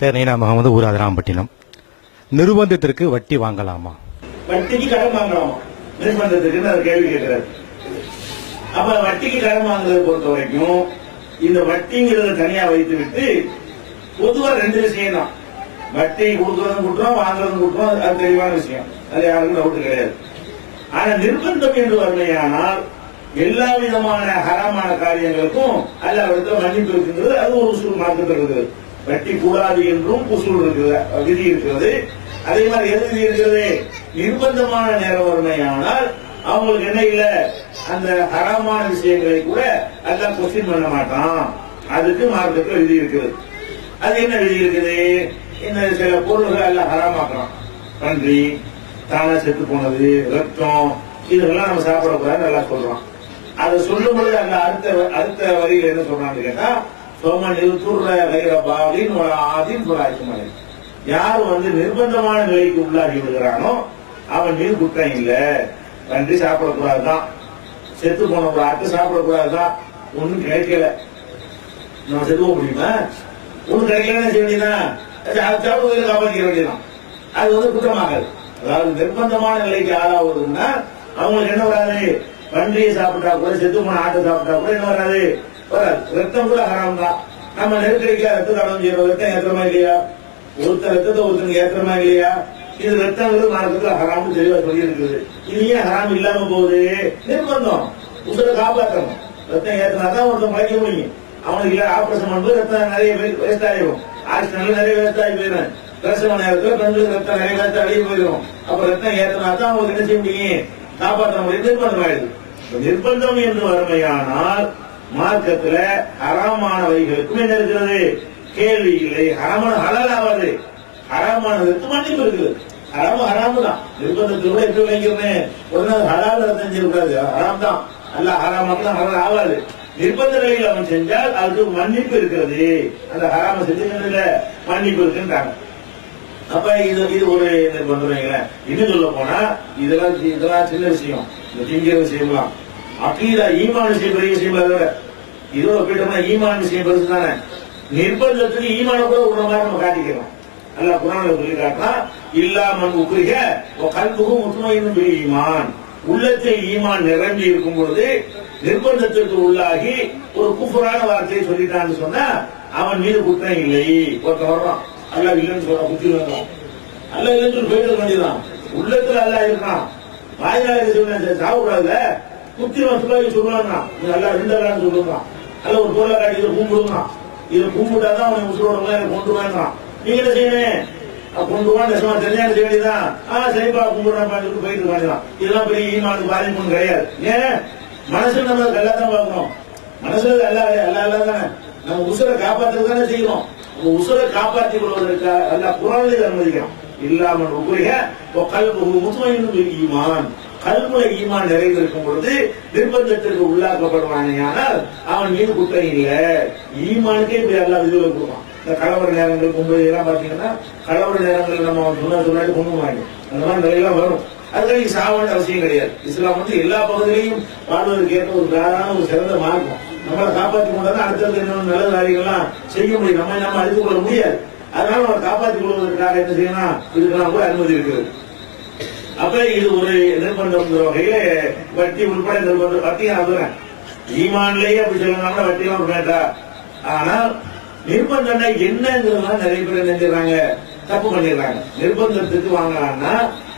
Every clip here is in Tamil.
பேர் நைனா முகமது, ஊர் அதிராம்பட்டினம். நிர்பந்தத்திற்கு வட்டி வாங்கலாமா? வட்டிக்கு கடன் வாங்கலாமா? நிர்பந்தத்துக்கு கேள்வி கேட்கிறாரு. அப்ப வட்டிக்கு கடன் வாங்குறதை பொறுத்த வரைக்கும் இந்த வட்டிங்கிறத தனியா வைத்து விட்டு பொதுவா ரெண்டு விஷயம் தான். வட்டி கொடுக்கறதும் குற்றம், வாங்குறதும் குற்றம். அது தெளிவான விஷயம், அது யாருக்கும் டவுட் கிடையாது. ஆனா நிர்பந்தம் என்று வறுமையானால் எல்லா விதமான ஹராமான காரியங்களுக்கும் அல்லாஹ்விடத்தில் மன்னிப்பு இருக்குங்கிறது அது ஒரு உசூல் மார்க்கத்தில் இருக்குது. வட்டி கூடாது என்றும் உசூல் இருக்குது, விதி இருக்கிறது. அதே மாதிரி எது விதி இருக்கிறது? நிர்பந்தமான நேரம் வறுமையானால் அவங்களுக்கு என்ன இல்ல, அந்த ஹராமான விஷயங்களை கூட அல்லாஹ் கொஸ்டின் பண்ண மாட்டான். அதுக்கு மார்க்கத்தில் விதி இருக்குது. அது என்ன விதி இருக்குது? இந்த சில பொருள்கள் எல்லாம் ஹராமாக்குறான். பன்றி, தானா செத்து போனது, ரத்தம், இதெல்லாம் நம்ம சாப்பிடக்கூடாது நல்லா சொல்றான். அதை சொல்லும் பொழுது அந்த அடுத்த வரியில என்ன சொல்றான்னு கேட்டா, யார் நிர்பந்தமான நிலைக்கு உள்ளாகி விடுகிறானோ அவன் மீது குற்றம் இல்ல. பன்றி சாப்பிடக்கூடாதுதான், செத்து போன ஒரு ஆட்டு சாப்பிடக்கூடாதுதான். ஒன்னும் கிடைக்கல, நம்ம செத்து போக முடியுமா? ஒன்னும் கிடைக்கலன்னு செய்ய வேண்டியதான், சாப்பிடுவதை காப்பாற்றிக்க வேண்டியதான். அது குற்றமாகாது. அதாவது நிர்பந்தமான நிலைக்கு ஆளாவதுன்னா அவங்களுக்கு என்ன வராது? பன்றியை சாப்பிட்டா கூட, செத்து போன ஆட்டை சாப்பிட்டா கூட என்ன வராது? வராது. ரத்தம் கூட ஹராம் தான். நம்ம நெருக்கடிக்கா ரத்த தானம் செய்யறோம். ரத்தம் ஏற்றமா இல்லையா? ஒருத்தர் ரத்தத்தை ஒருத்தருக்கு ஏற்றமா இல்லையா? இது ரத்தங்கிறது மார்க்கத்துல ஹராம் தெளிவா சொல்லி இருக்குது. இது ஏன் ஹராம் இல்லாம போகுது? நிர்பந்தம். உசுரை காப்பாற்றணும். ரத்தம் ஏற்றினாதான் ஒருத்தன் மறைக்க முடியும். அவனுக்கு இல்ல ஆபரேஷன் பண்ணும்போது ரத்தம் நிறைய வேஸ்ட் ஆகிடும். ஆக்சிடென்ட்ல நிறைய வேஸ்ட் ஆகி போயிடும். பிரசவ நேரத்தில் பெண்களுக்கு ரத்தம் நிறைய வேஸ்ட் அழிய போயிடும். அப்ப ரத்தம் ஏற்றினாதான் அவங்களுக்கு என்ன செய்ய முடியும்? காப்பாற்ற முடியும். நிர்பந்தம் ஆயிடுது. நிர்பந்தம் என்று வறுமையானால் மார்க்கத்துல ஹராமானவைகளுக்கும் என்ன இருக்கிறது? கேள்வி இல்லை. ஹராமான ஹலால் ஆகாது. ஹராமானதுக்கு மன்னிப்பு இருக்குது. ஹராமு தான். நிர்பந்தத்தில் கூட எப்படி வைக்கிறேன்? உடனே ஹலால் ரத்தம் செய்யக்கூடாது, ஹராம் தான். அல்ல ஹராமாக்கெல்லாம் ஹலால் ஆகாது. நிர்பந்த நிலையில் அவன் செஞ்சால் அதுக்கு மன்னிப்பு இருக்கிறது. அந்த ஹராம செஞ்சதுல மன்னிப்பு இருக்குன்றாங்க. அப்ப இது ஒரு நிர்பந்தம். இன்னும் சொல்ல போனா இதெல்லாம் சின்ன விஷயம். இந்த திங்கிற விஷயம்லாம் அகீதா ஈமான் விஷயம் பெரிய விஷயம். அதோட இதோட போயிட்டோம்னா ஈமான் விஷயம் பெருசு தானே. நிர்பந்தத்துக்கு ஈமான கூட உள்ள மாதிரி நம்ம காட்டிக்கிறோம். அல்ல குரான்ல சொல்லி காட்டினா, இல்லாமன் உக்ரிக கல்புகு முத்மஇன்னு பில் ஈமான். உள்ளத்தில் ஈமான் நிரம்பி இருக்கும் பொழுது நிர்பந்தத்திற்கு உள்ளாகி ஒரு குஃபரான வார்த்தையை சொல்லிட்டான்னு சொன்னா அவன் மீது குற்றம் இல்லை. ஒருத்தன் வர்றான், அல்ல இல்லைன்னு சொல்றான், குத்தி வர்றான், அல்ல இல்லைன்னு சொல்லி போயிட்டு வேண்டியதான். உள்ளத்துல அல்ல இருக்கான், வாய்நாள சொல்ல சாப்பிடாத குத்தி வசூலாகி சொல்லுவாங்க. நல்லா ரெண்டு அல்லான்னு சொல்லுவான். அல்ல ஒரு பொருளை காட்டி இதை கும்பிடுவான். இதை கும்பிட்டாதான் அவனை உசுரோட கொண்டு வாங்கிறான். நீங்க என்ன செய்யணும்? கொண்டு வா, நெசமா தெரிஞ்சாலும் செய்ய வேண்டியதான். சரிப்பா கும்பிடுறான் சொல்லிட்டு போயிட்டு இருக்கான். இதெல்லாம் பெரிய ஈமானுக்கு பாதிப்பு கிடையாது. ஏன்? மனசுல நம்ம நல்லா தான் பார்க்கணும். மனசுல அல்ல தானே நம்ம உசுரை காப்பாற்றுறது தானே செய்யணும். உசுரை காப்பாற்றிக் கொள்வதற்கு அல்ல குரானில் அனுமதிக்கிறோம். இல்லாமல் உபரிக கல்புகு முத்மஇன்னு பில் ஈமான். கல்முறை ஈமான் நிறைந்திருக்கும் பொழுது நிர்பந்தத்திற்கு உள்ளாக்கப்படுவானால் அவன் மீது குற்றம் இல்லை. ஈமானுக்கே இப்படி எல்லாம் விதிவில கொடுப்பான். இந்த கலவர நேரங்கள் கும்பல் எல்லாம் பாத்தீங்கன்னா, கலவர நேரங்கள் நம்ம சொன்னாடி கொண்டுவாங்க. அந்த மாதிரி நிலையெல்லாம் வரும். அதுக்காக சாவான அவசியம் கிடையாது. இஸ்லாம் எல்லா பகுதியிலையும் வாழ்வதற்கு ஏற்ற ஒரு வேறான ஒரு சிறந்த மார்க்கம். நம்மளை காப்பாற்றிக் கொண்டாதான் அடுத்தது என்ன நல்ல காரியங்கள்லாம் செய்ய முடியும். நம்ம அழித்துக் கொள்ள முடியாது. அதனால நம்ம காப்பாற்றிக் கொள்வதற்காக என்ன செய்யணும்? இதுக்கெல்லாம் கூட அனுமதி இருக்கிறது. அப்ப இது ஒரு நிர்பந்தம் வகையில வட்டி உள்பட நிர்பந்தம். வட்டி நான் ஈமான்லயே அப்படி சொல்லணும்னா வட்டியெல்லாம் ஒரு மேட்டா. ஆனால் நிர்பந்தம்னா என்னங்கிறதுலாம் நிறைய பேர் என்ன செய்யறாங்க? தப்பு பண்ணிடுறாங்க. நிர்பந்தத்துக்கு வாங்கலாம்னா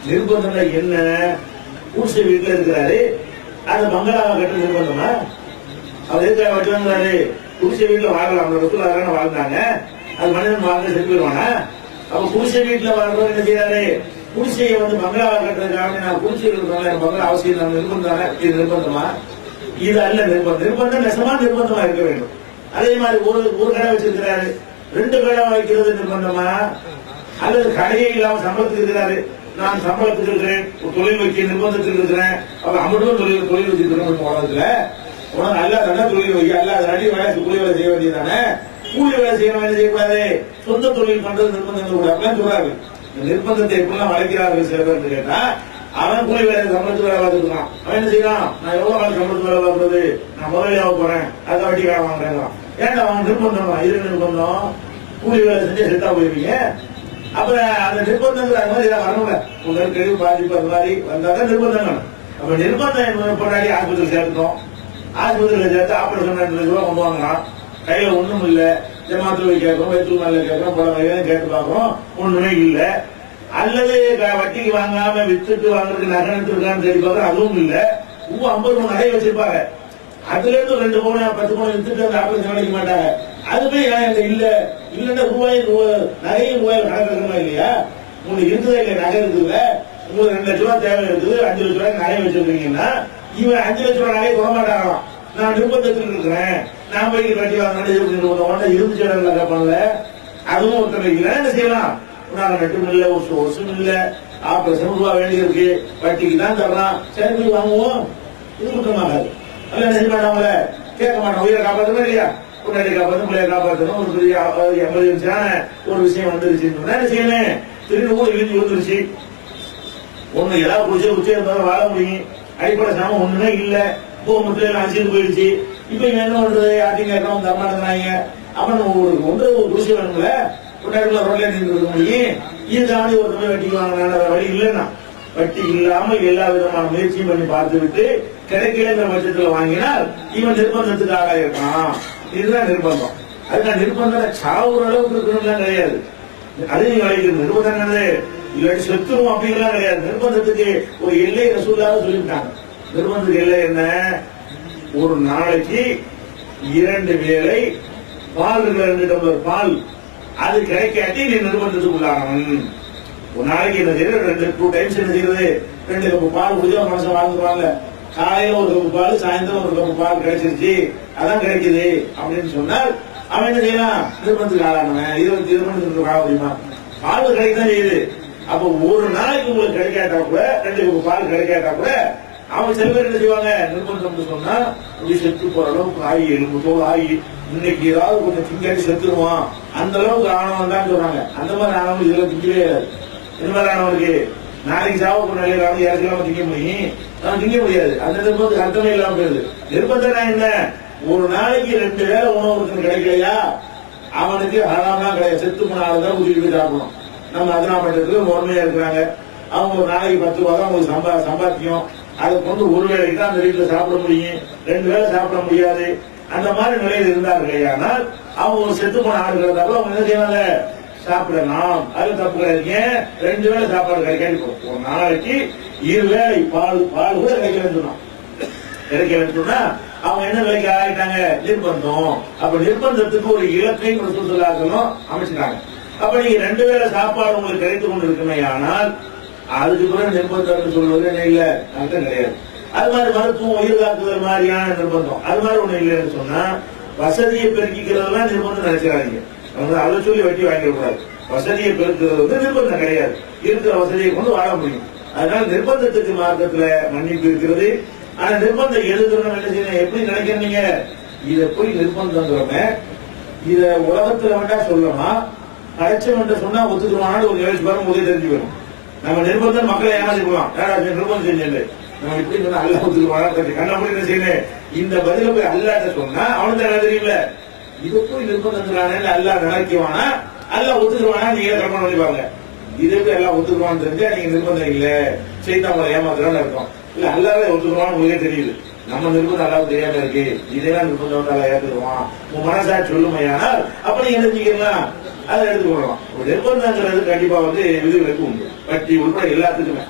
நிர்பந்தம்னா என்ன? குடிசை வீட்டுல இருக்கிறாரு, அந்த பங்களாவை கட்டு நிர்பந்தமா? அவர் எதுக்காக வட்டி வாங்குறாரு? குடிசை வீட்டுல வாழலாம், ரசூலுல்லாஹ் வாழ்ந்தாங்க. அது மனிதன் வாழ்ந்து செத்து போயிடுவானா? அப்ப குடிசை வீட்டுல வாழ்றவர் என்ன செய்யறாரு? குடிசையை பங்களாவை கட்டுறதுக்காக நான் குடிசையில் இருக்கிறவங்க பங்களா அவசியம் நம்ம நிர்பந்தம். இது நிர்பந்தமா? இது அல்ல நிர்பந்தம். நிர்பந்தம் நெசமா நிர்பந்தமா இருக்க வேண்டும். அதே மாதிரி ஒரு கடை வச்சிருக்கிறாரு, ரெண்டு கடை வைக்கிறது நிர்பந்தமா? அல்லது கடையே இல்லாம சம்பளத்துக்கு இருக்கிறாரு, நான் சம்பளத்துக்கு இருக்கிறேன், ஒரு தொழில் வைக்க நிர்பந்தத்துக்கு இருக்கிறேன், அப்ப அம்மட்டும் தொழில் வச்சிருக்கிறோம். உலகத்துல உனக்கு அல்ல தானே தொழில் வைக்க, அல்ல அது அடி வேலை கூலி வேலை செய்ய வேண்டியதானே. கூலி வேலை செய்யக்கூடாது, சொந்த தொழில் பண்றது நிர்பந்தம் கூட அப்படின்னு சொல்றாரு. நிர்பந்தத்தை எப்படிலாம் வளைக்கிறார்கள் சில பேர் கேட்டா, அவன் கூலி வேலை சம்பளத்துக்கு வேலை பார்த்துருக்கான். அவன் என்ன செய்யறான்? நான் எவ்வளவு நாள் சம்பளத்துக்கு வேலை பார்க்கறது, நான் முதலியாக போறேன், அதை வட்டி கடை வாங்குறேன். ஏன்டா அவன் நிர்பந்தம்? இது நிர்பந்தம் கூலி வேலை செஞ்சு செத்தா போயிருவீங்க. அப்புறம் அந்த நிர்பந்தங்கள் அது மாதிரி ஏதாவது வரணும்ல, உங்களுக்கு கழிவு பாதிப்பு அது மாதிரி வந்தாதான் நிர்பந்தங்கள். அப்ப நிர்பந்தம் பொண்டாடி ஆஸ்பத்திரி சேர்த்துட்டோம், ஆஸ்பத்திரியில சேர்த்து ஆபரேஷன் 2 லட்சம் ரூபாய் கொண்டு வாங்கினான், கையில ஒண்ணும் இல்ல, ஜமாத்துல கேட்கிறோம், வயிற்று மேல கேட்கிறோம், பல வகையிலும் கேட்டு பார்க்கிறோம், ஒண்ணுமே இல்ல. அல்லது வட்டிக்கு வாங்காம வித்துட்டு வாங்குறதுக்கு நகை எடுத்துருக்கான்னு தேடி பார்க்கறோம், அதுவும் இல்ல. 50 பவுன் நகை வச்சிருப்பாங்க, அதுல இருந்து 2 பவுன் 10 பவுன் வித்துட்டு அந்த ஆபரேஷன் அடிக்க மாட்டாங்க. அதுவே இல்ல இல்லன்னா நகையும் ரூபாய் கணக்கு இல்லையா? உங்களுக்கு இருக்குதா இல்லையா? நகை இருக்குதுல, உங்களுக்கு 2 லட்சம் ரூபாய் தேவை இருக்குது, 5 லட்சம் ரூபாய் நகை வச்சிருக்கீங்கன்னா இவன் 5 லட்சம் ரூபாய் நகையை தொட மாட்டாங்களாம். நான் நிர்பந்தத்தில் இருக்கிறேன், நான் போய் வட்டி வாங்கினா இருந்துச்சு கேட்பான்ல, அதுவும் ஒருத்தர் வைக்கிறேன். என்ன செய்யலாம்? நாங்க நட்டும் இல்ல, ஒரு வருஷம் இல்ல, ஆபரேஷன் ரூபாய் வேண்டி இருக்கு, வட்டிக்கு தான் தரலாம், சரி போய் வாங்குவோம். இது குற்றமாகாது. அல்ல என்ன செய்ய மாட்டாங்கள, கேட்க மாட்டோம். உயிரை காப்பாற்றணும் இல்லையா? பொண்ணை காப்பாற்றணும், பிள்ளைய காப்பாற்றணும். ஒரு பெரிய எமர்ஜென்சியான ஒரு விஷயம் வந்துருச்சுன்னு என்ன செய்யணும்? திடீர்னு ஊர் இழுந்து விழுந்துருச்சு, ஒண்ணு ஏதாவது குடிச்சு குச்சி இருந்தாலும் வாழ முடியும், அடிப்படை சாமம் ஒண்ணுமே இல்ல, முத்திரையில அழிச்சிட்டு போயிடுச்சு. இப்ப இவன் என்ன பண்றது? யார்ட்டையும் கேட்கணும், தரமாட்டேங்கிறாங்க. அப்ப நம்ம ஒரு குடிசை வேணும்ல, கொண்டாடுல ரோட்ல நின்று இருக்க முடியும். இதுக்காண்டி ஒரு தடவை வட்டிக்கு வாங்கின வழி இல்லைன்னா, வட்டி இல்லாம எல்லா விதமான முயற்சியும் பண்ணி பார்த்து விட்டு கிடைக்கலங்கிற பட்சத்துல வாங்கினால் இவன் நிர்பந்தத்துக்கு ஆக இருக்கான். இதுதான் நிர்பந்தம். அதுக்கான நிர்பந்தம் சாவுற அளவுக்கு இருக்கணும்லாம் கிடையாது. அதையும் கிடைக்கிறது நிர்பந்தம் என்னது, இல்லாட்டி செத்துரும் அப்படிங்கலாம் கிடையாது. நிர்பந்தத்துக்கு ஒரு எல்லை ரசூலாக சொல்லிவிட்டாங்க. நிர்பந்தத்துக்கு எல்லை என்ன? ஒரு நாளைக்கு 2 வேளை பால் இருக்கிற 2 டம்ளர் பால் அது கிடைக்காட்டி நீ நிர்பந்தத்துக்கு உள்ளாகணும். ஒரு நாளைக்கு என்ன செய்யறது? 2 டைம்ஸ் என்ன செய்யறது? 2 கப்பு பால் குடிச்சா மனசை வாழ்ந்துருவாங்க. காலையில ஒரு கப்பு பால், சாயந்தரம் ஒரு கப்பு பால் கிடைச்சிருச்சு, அதான் கிடைக்குது அப்படின்னு சொன்னால் அவன் என்ன செய்யலாம்? நிர்பந்தத்துக்கு ஆளானவன். 20 நிர்பந்தத்துக்கு ஆக முடியுமா? பால் கிடைக்கதான் செய்யுது. அப்ப ஒரு நாளைக்கு உங்களுக்கு கிடைக்காட்டா கூட, 2 கப்பு பால் கிடைக்காட்டா கூட அவன் சில பேர் என்ன செய்வாங்க? நிர்பந்தம் சொன்னா அப்படி செத்து போற அளவுக்கு ஆகி, எலும்பு தோல் ஆகி, இன்னைக்கு ஏதாவது கொஞ்சம் திங்காட்டி செத்துருவான், அந்த அளவுக்கு ஆனவன் தான் சொல்றாங்க. அந்த மாதிரி ஆனவங்க இதெல்லாம் திங்கவே இந்த மாதிரி ஆனவனுக்கு நாளைக்கு சாவ நிலையில யாருக்கெல்லாம் திங்க முடியும்? திங்க முடியாது. அந்த நிர்பந்தத்துக்கு அர்த்தமே இல்லாம போயிருது. நிர்பந்தம் என்ன? ஒரு நாளைக்கு 2 வேளை உணவு கிடைக்கலையா, அவனுக்கு ஹராம்லாம் கிடையாது, செத்து போன ஆளுதான் உதவி போய் சாப்பிடணும். நம்ம அதெல்லாம் பண்றதுக்கு உண்மையா இருக்கிறாங்க. அவங்க ஒரு நாளைக்கு 10 ரூபா தான் உங்களுக்கு சம்பாத்தியம், அதை கொண்டு ஒரு வேளைக்கு தான் அந்த வீட்டுல சாப்பிட முடியும், 2 வேளை சாப்பிட முடியாது. அந்த மாதிரி நிலையில் இருந்தார்கள். ஆனால் அவங்க ஒரு செத்து போன ஆடுகிறதால அவங்க என்ன செய்வாங்க? சாப்பிடலாம். அது தப்பு கிடையாது. 2 வேளை சாப்பாடு கிடைக்காது. ஒரு நாளைக்கு 2 வேளை பால் கூட கிடைக்கலன்னு சொன்னா அவங்க என்ன விலைக்கு ஆகிட்டாங்க? நிர்பந்தம். அப்ப நிர்பந்தத்துக்கு ஒரு இலக்கை ரசூலுல்லாஹ் அமைச்சிட்டாங்க. அப்ப நீங்க 2 வேளை சாப்பாடு உங்களுக்கு கிடைத்துக் கொண்டு இருக்குமே, ஆனால் அதுக்கு பிறகு நிர்பந்தம் சொல்வது என்ன இல்ல, அர்த்தம் கிடையாது. அது மாதிரி மருத்துவம், உயிர் காக்குதல் மாதிரியான நிர்பந்தம் அது மாதிரி ஒண்ணு இல்லைன்னு சொன்னா, வசதியை பெருக்கிக்கிறதுலாம் நிர்பந்தம் நினைச்சாங்க. அதை சொல்லி வட்டி வாங்கிடக்கூடாது. வசதியை பெருக்கிறது நிர்பந்தம் கிடையாது. இருக்கிற வசதியை கொண்டு வாழ முடியும். அதனால நிர்பந்தத்துக்கு மார்க்கத்துல மன்னிப்பு இருக்கிறது. ஆனா நிர்பந்தம் எதுக்குறோம் என்ன செய்யணும்? எப்படி நினைக்கிறீங்க? இதை போய் நிர்பந்தங்கிறோமே, இத உலகத்துல வேண்டா சொல்லலாம், கிடைச்சவன் சொன்னா ஒத்துக்குவான ஒரு 7 பேரும் முதல் தெரிஞ்சு வரும். நம்ம நிர்பந்தம் மக்களை ஏமாத்திக்கலாம், நிர்பந்தம் செஞ்சு நம்ம இப்படி சொன்னா அல்ல ஒத்துக்குவானா கண்ண அப்படி என்ன செய்யணும்? இந்த பதில போய் அல்லாட்ட சொன்னா அவனுக்கு என்ன தெரியல, இதை போய் நிர்பந்தங்கிறானே அல்லா நினைக்குவானா, அல்ல ஒத்துக்குவானா? நீங்க கற்பனை பண்ணி பாருங்க. இதே போய் எல்லாம் ஒத்துக்குவான்னு தெரிஞ்சா நீங்க நிர்பந்தம் இல்ல, செய்து அவங்களை ஏமாத்துறான்னு அர்த்தம். இல்ல அல்லாத ஒத்துக்குவான்னு உங்களுக்கே தெரியுது. நம்ம நிர்பந்தம் அல்லாவுக்கு தெரியாம இருக்கு, இதெல்லாம் நிர்பந்தம் வந்து அல்ல ஏத்துக்குவான் உங்க மனசாட்சி சொல்லுமையானால் அப்ப நீங்க நினைச்சுக்கலாம், அதை எடுத்துக்கொள்ளலாம். நிர்பந்தங்கிறது கண்டிப்பா விதிவிலக்கு உண்டு, வட்டி உட்பட எல்லாத்துக்குமே.